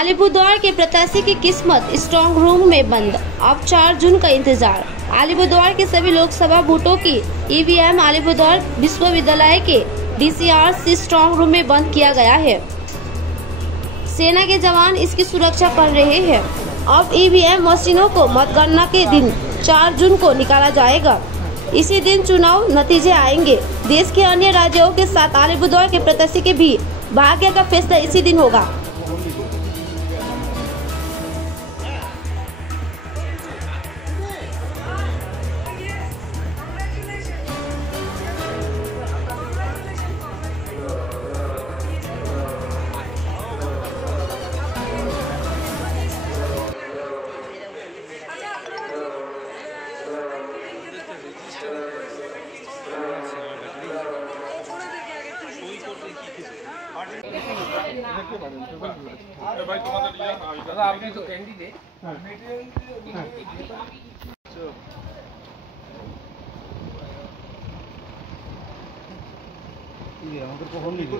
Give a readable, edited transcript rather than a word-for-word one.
अलीपुरद्वार के प्रत्याशी की किस्मत स्ट्रांग रूम में बंद। अब 4 जून का इंतजार। अलीपुरद्वार के सभी लोकसभा वोटों की ईवीएम अलीपुरद्वार विश्वविद्यालय के DCRC स्ट्रांग रूम में बंद किया गया है। सेना के जवान इसकी सुरक्षा कर रहे हैं। अब ईवीएम मशीनों को मतगणना के दिन 4 जून को निकाला जाएगा। इसी दिन चुनाव नतीजे आएंगे। देश के अन्य राज्यों के साथ अलीपुरद्वार के प्रत्याशी के भी भाग्य का फैसला इसी दिन होगा। आपने तो कैंडिडेट আমাদের কখন নিয়ে